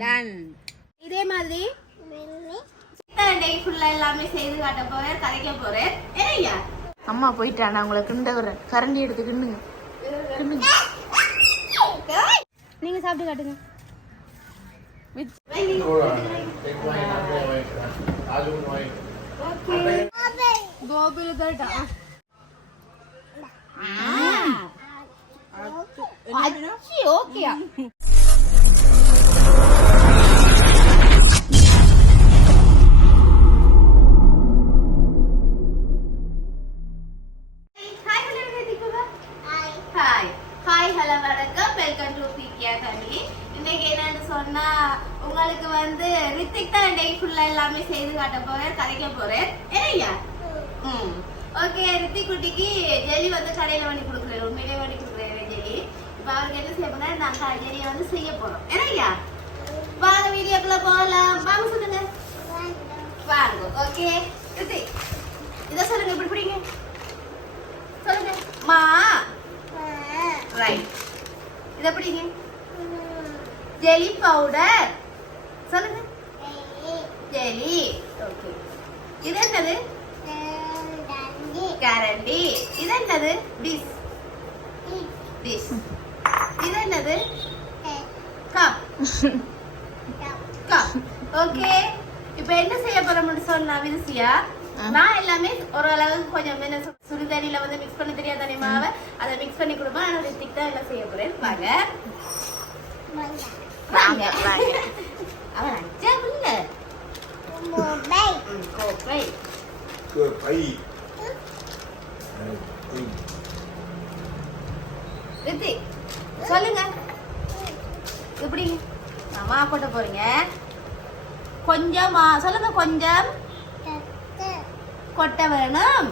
Ton. இதே மாதிரி ஃபுல்லா எல்லாமே செய்து காட்ட போறேன், கரைக்க போறேன். ஏய்யா அம்மா போயிட்டான், உங்களை கிண்ட வரேன். கரண்டி எடுத்து கிண்டுங்க. நீங்க சாப்பிட்டு காட்டுங்க. கோபுல தட்டா ஓகே. உங்களுக்கு வந்து ரித்திக் தான் டே ஃபுல்லா எல்லாமே செய்து காட்ட போறேன், கரைக்க போறேன். ஏய்யா ஓகே. ரித்திக் குட்டிக்கு ஜெலி வந்து கடையில வாங்கி கொடுக்குறேன், உண்மையிலே வாங்கி கொடுக்குறேன் ஜெலி. இப்ப அவருக்கு என்ன செய்ய போறேன், நான் ஜெலியை வந்து செய்ய போறோம். ஏய்யா வாங்க வீடியோக்குள்ள போகலாம். வாங்க சொல்லுங்க, வாங்க. ஓகே ரித்திக் இதை சொல்லுங்க, இப்படி பிடிங்க சொல்லுங்க. மா ரைட். இதை பிடிங்க. ஜெலி பவுடர் சொல்லுங்க. ஜெலி. ஓகே. இது என்னது? கரண்டி. இது என்னது? டிஷ். டிஷ். இது என்னது? கப். கப். ஓகே. இப்போ என்ன செய்ய போறோம்னு சொன்னா விருசியா, நான் எல்லாமே ஓரளவுக்கு கொஞ்சம் சுடுதண்ணில வந்து மிக்ஸ் பண்ண தெரியாது தானே மாவை, அதை மிக்ஸ் பண்ணி கொடுப்பேன். நான் ரித்திக் தான் எல்லாம் செய்ய போறேன். வாங்க வாங்க வாங்க. அவன் அஞ்சா புள்ள கோப்பை கோப்பை கோப்பை. ரித்திக் சொல்லுங்க, எப்படி மாமா போட்ட போறீங்க? கொஞ்சமா சொல்லுங்க. கொஞ்சம் கொட்டை வேணும்.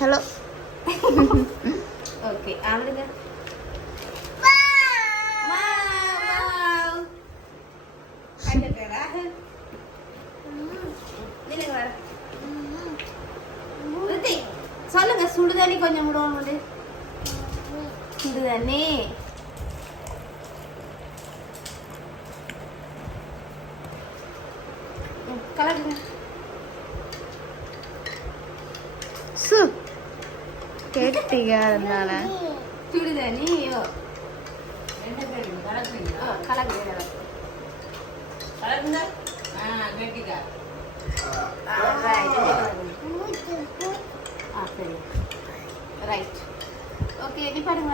ஹலோ. ஓகே ஆளுங்க. சொல்லுங்க. சுடுதண்ணி கொஞ்சம் விடுவோம். சுடுதண்ணி கலக்குங்க. கெட்டியா இருந்தால சுடுதண்ணி ரைட். ஓகே எப்படி பாருங்க.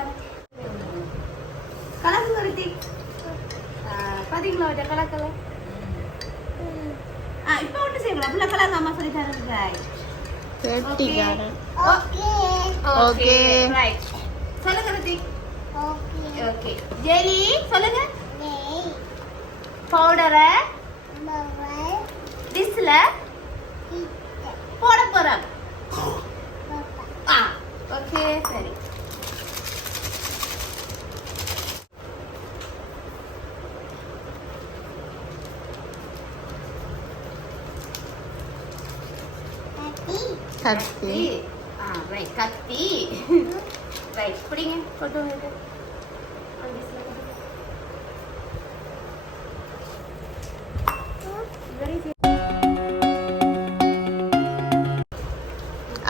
கலக்குங்க ரித்திக். பாத்தீங்களா கலக்கல. இப்போ ஒன்று செய்யலாம். அப்படிலாம் கலங்க அம்மா சொல்லி தரேன். Okay right. சொல்லுங்க ரித்திக். ஓகே. ஜெலி சொல்லுங்க. பவுடரை டிஷ்ல போட போறோம். ஓகே சரி. கத்தி. ரைட் கத்தி. ரைட் பிடிங்க. போட்டு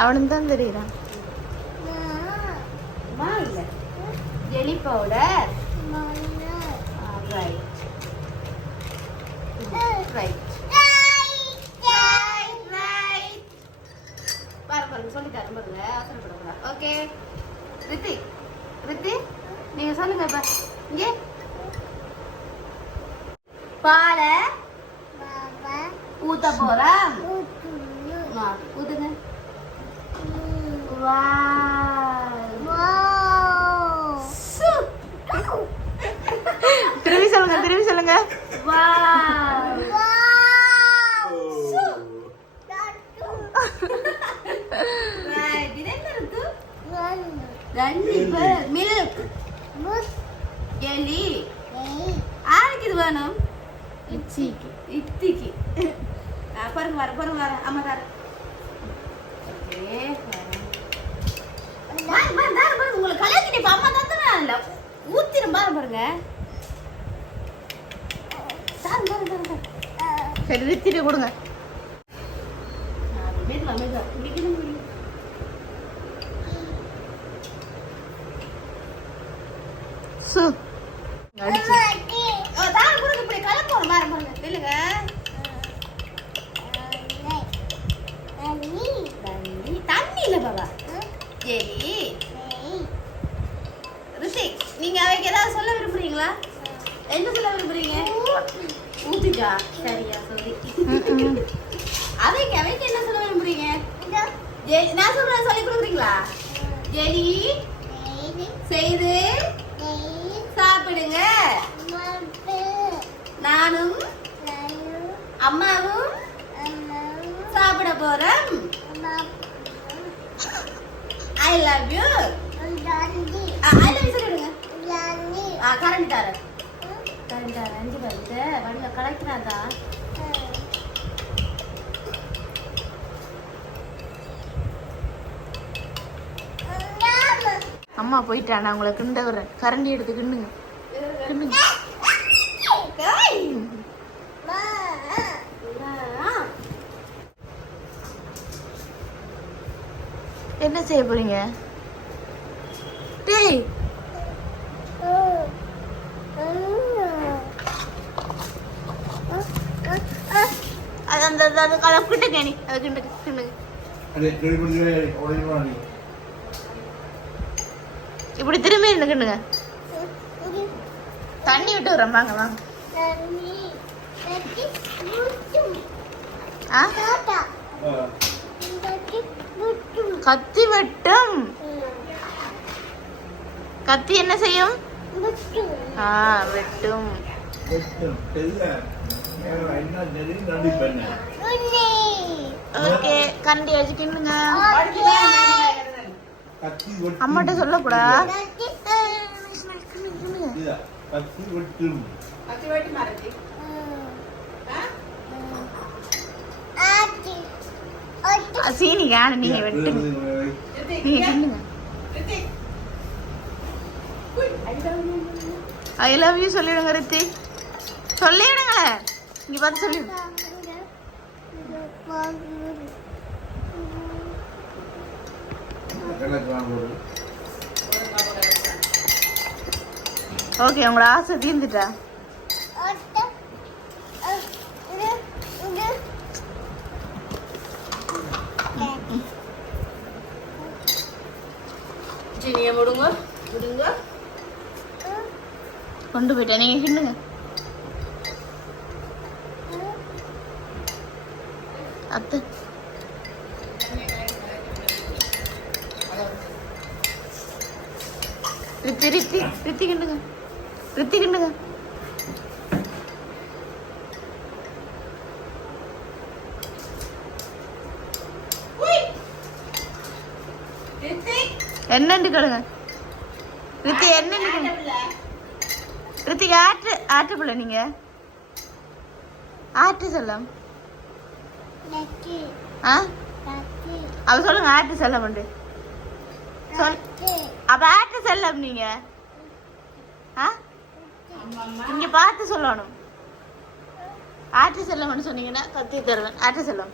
அவனுக்கு தான் தெரியுறான். Jelly powder. Right right. சொல்லி தரேன் பாருங்க, அவசரப்படுங்க. ஓகே ரித்திக். ரித்திக் நீங்க சொல்லுங்க. இப்ப இங்கே பாலை ஊத்த போறேன். ஊத்துங்க. திரும்பி சொல்லுங்க, திரும்பி சொல்லுங்க. மில்க் ஜெலி வேணும்? இச்சிக்கு. இத்திக்கு. பாருங்க வர அம்மா தர. ஓகே. பாருங்க உங்களுக்கு கலக்கிட்டு இப்ப அம்மா தந்தனா இல்ல. ஊத்திரும் பாருங்க. பாருங்க. சரி வித்திட்டு கொடுங்க. மெதுவா குடிக்கணும். சு அடிச்சு தான் கொடுங்க இப்படி கலப்போம் பாருங்க இல்லைங்க. தண்ணி இல்ல பாபா. சரி ரித்திக் நீங்க அவைக்கு ஏதாவது சொல்ல விரும்புறீங்களா? என்ன சொல்ல விரும்புறீங்க? ஊத்திட்டா சரியா சொல்லி அவைக்கு என்ன சொல்ல விரும்புறீங்க? நான் சொல்றேன் சொல்லி கொடுக்குறீங்களா? ஜெலி செய்து சாப்பிடுங்க. நானும் அம்மாவும் சாப்பிட போறோம். I love you. I love you சொல்லிடுங்க. கரண்ட் தர 5 வருது வண்டியில கலெக்டராதா. அம்மா போயிட்டா. நான் உங்களை கிண்ட வரேன். கரண்டி எடுத்து கிண்டுங்க. என்ன செய்ய போறீங்க? டேய் அது அந்த கிட்ட கேணி அது கிண்டுங்க. இப்படி திரும்பி இருந்துக்கிண்டுங்க. தண்ணி விட்டு வரேன் வாங்க. கத்தி வெட்டும். கத்தி என்ன செய்யும்? வெட்டும். ஓகே கண்டி வச்சு கிண்டுங்க. அம்மாட்ட சொல்லக்கூடா. சீனி யாரு நீங்க வெட்டுங்க. நீங்க கிண்டுங்க. ஐ லவ் யூ சொல்லிடுங்க ரித்தி. சொல்லிடுங்களே. இங்க பார்த்து சொல்லிடுங்க. ஓகே உங்களோட ஆசை தீர்ந்துட்டா? சீனியை விடுங்க. கொண்டு போயிட்டேன். நீங்க கிண்டுங்க. அத்தை ரித்தி கிண்டுங்க. என்னண்டு கேளுங்க. ரித்தி என்னண்டு ரித்திக்கு ஆட்டு பிள்ளை. நீங்க ஆட்டு சொல்லம். அவ சொல்லுங்க. ஆட்டு செல்லம் உண்டு சொல். அப்ப ஆட்டு செல்லம் நீங்க இங்க பார்த்து சொல்லணும். ஆட்டு செல்லம் சொன்னீங்கன்னா கத்தி தருவேன். ஆட்டு செல்லம்.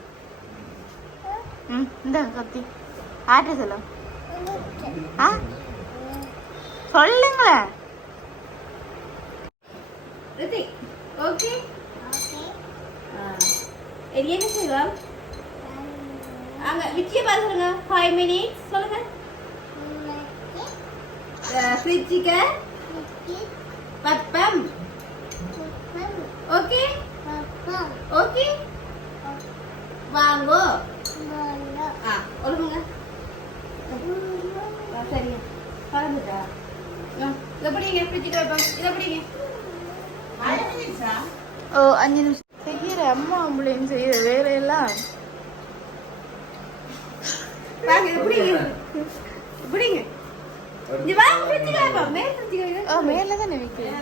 இந்த கத்தி ஆட்டு செல்லம் சொல்லுங்களேன். ஓகே என்ன செய்வோம்? அங்க விச்சிய பாருங்க. 5 minutes சொல்லுங்க. ஃப்ரிட்ஜுக்கு வெப்பம். ஓகே வாங்கோ. ஒழுங்குங்க. சரிங்க பறந்துட்டா. இதை பிடிங்க. ஃப்ரிட்ஜுக்கு வெப்பம். இதை பிடிங்க. ஓ 5 நிமிஷம் செய்கிற அம்மா ஆம்பளைன்னு செய்கிற வேலையெல்லாம் மேல தானே வைக்கிறேன்.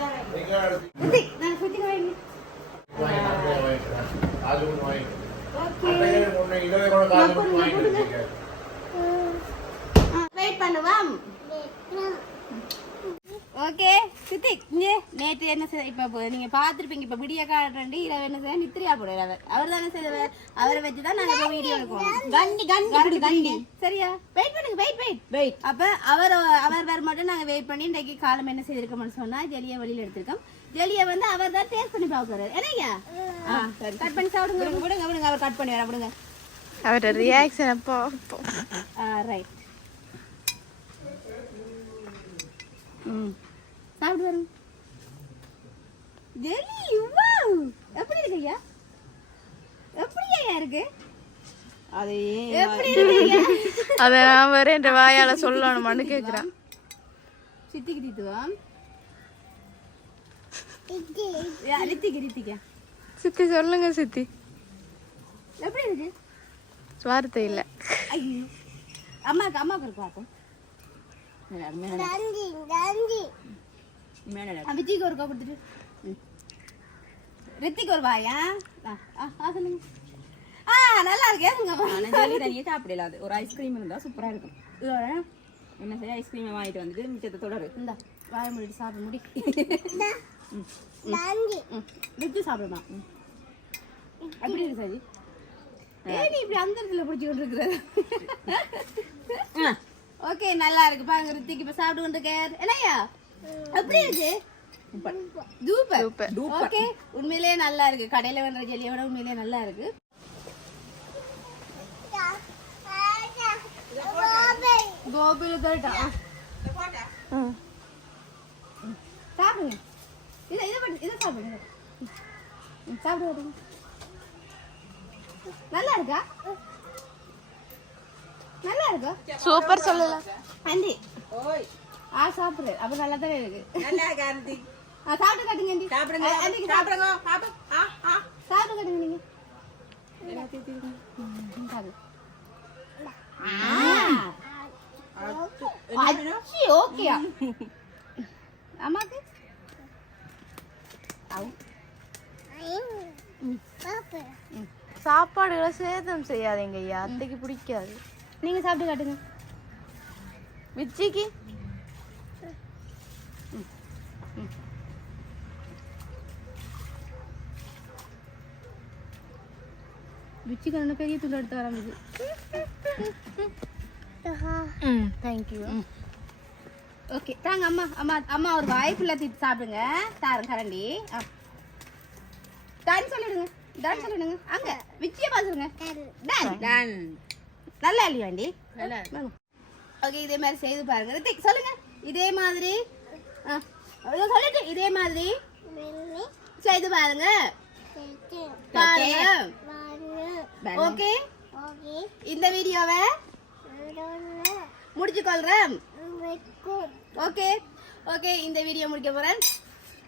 வெயிட் பண்ணுவோம். ஓகே சித்திக், நேற்று என்ன செய்ய இப்ப நீங்க பாத்துருப்பீங்க. இப்ப விடிய காட்டுறேன் இரவு என்ன செய்ய நித்திரியா போடுறாரு. அவர் தானே செய்வார். அவரை வச்சுதான் நாங்க இப்ப வீடியோ எடுக்கணும். கண்டி கண்டி கண்டி சரியா? வெயிட் பண்ணுங்க. வெயிட். அப்ப அவர் வர மட்டும் நாங்க வெயிட் பண்ணி இன்றைக்கு காலம் என்ன செய்திருக்கோம்னு சொன்னா ஜெலியை வெளியில எடுத்திருக்கோம். ஜெலியை வந்து அவர் தான் டேஸ்ட் பண்ணி பாக்குறாரு. என்னையா கட் பண்ணி சாப்பிடுங்க. விடுங்க விடுங்க. அவர் கட் பண்ணி வர விடுங்க. அவரோட ரியாக்ஷன் அப்போ ரைட். சாப்பிட்டு வரும். ஜெலி வாவ், எப்படி இருக்குயா? எப்படியா இருக்கு? அது எப்படி இருக்குயா? அத நான் வேற இந்த வாயால சொல்லணும்னு கேக்குறேன். சித்திக்கு தீத்துவாம். ரித்திகா சித்தி சொல்லுங்க சித்தி. எப்படி இருக்கு? வார்த்தை இல்ல. ஐயோ அம்மாக்கு இருக்கு பாப்போம். விஜய்க்கு ஒரு கொடுத்துட்டு ரித்திக்கு ஒரு வாயா சொல்லுங்க. நல்லா இருக்கு. தனியே சாப்பிடல. அது ஒரு ஐஸ்கிரீம் இருந்தா சூப்பரா இருக்கும். என்ன செய்ய ஐஸ்கிரீம் வாங்கிட்டு வந்துட்டு மிச்சத்தை தொடரு. இந்த வாய முடிட்டு சாப்பிட முடி. விஜி சாப்பிடுமா? அப்படி இருக்கு சரி. நீ இப்படி அந்த இடத்துல பிடிச்சி கொண்டு இருக்கிறது. ஓகே நல்லா இருக்கு பாருங்க. ரித்திக்கு இப்ப சாப்பிட்டு கொண்டு இருக்கார். என்னையா எப்படி இருக்கு? சூப்பர். ஓகே உண்மையிலேயே நல்லா இருக்கு. கடையில வேற ஜெல்லியை விட உண்மையிலேயே நல்லா இருக்கு. கோபில போயிட்டா சாப்பிடுங்க. இதை சாப்பிடுங்க. சாப்பிடுங்க. நல்லா இருக்கா? நல்லா இருக்கா? சூப்பர் சொல்லலாம். ஆண்டி ஓய் சாப்பிடுறேன். அப்ப நல்லா தானே இருக்கு. நல்லா காந்தி சாப்பிட்டு காட்டுங்க ஆண்டி. சாப்பிடுங்க. சாப்பிடுங்க. சாப்பிட்டு காட்டுங்க நீங்க. ஓகேயா அம்மாக்கு? சாப்பாடுகளை சேதம் செய்யாதீங்க ஐயா. அத்தைக்கு பிடிக்காது. நீங்க சாப்பிட்டு காட்டுங்க. விஜய்க்கு விச்சிக்கு பெரிய துளி எடுத்து ஆரம்பிச்சு. தேங்க்யூ. ஓகே தாங்க அம்மா. அம்மா ஒரு வாய்ப்புள்ள திட்டு சாப்பிடுங்க. தாரம் கரண்டி டான் சொல்லிடுங்க. அங்க விச்சிய பாத்துருங்க. டான் நல்லா இல்லையா ஆண்டி? ஓகே இதே மாதிரி செய்து பாருங்க. ரித்திக் சொல்லுங்க. இதே மாதிரி சொல்லிட்டு இதே மாதிரி செய்து பாருங்க. ஓகே இந்த வீடியோவை முடிச்சுக்கொள்றேன். ஓகே இந்த வீடியோ முடிக்க போறேன்.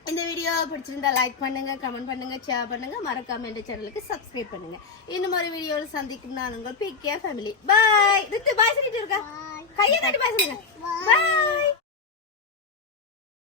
இந்த வீடியோ பிடிச்சிருந்தா லைக் பண்ணுங்க, கமெண்ட் பண்ணுங்க, ஷேர் பண்ணுங்க. மறக்காம இந்த சேனலுக்கு சப்ஸ்கிரைப் பண்ணுங்க. இன்னும் ஒரு வீடியோவில் சந்திக்கும் நான் உங்கள் பிகே ஃபேமிலி. பாய். ரித்து பாய் சொல்லிட்டு இருக்கா? கையை தட்டி பாய் சொல்லுங்க. பாய்.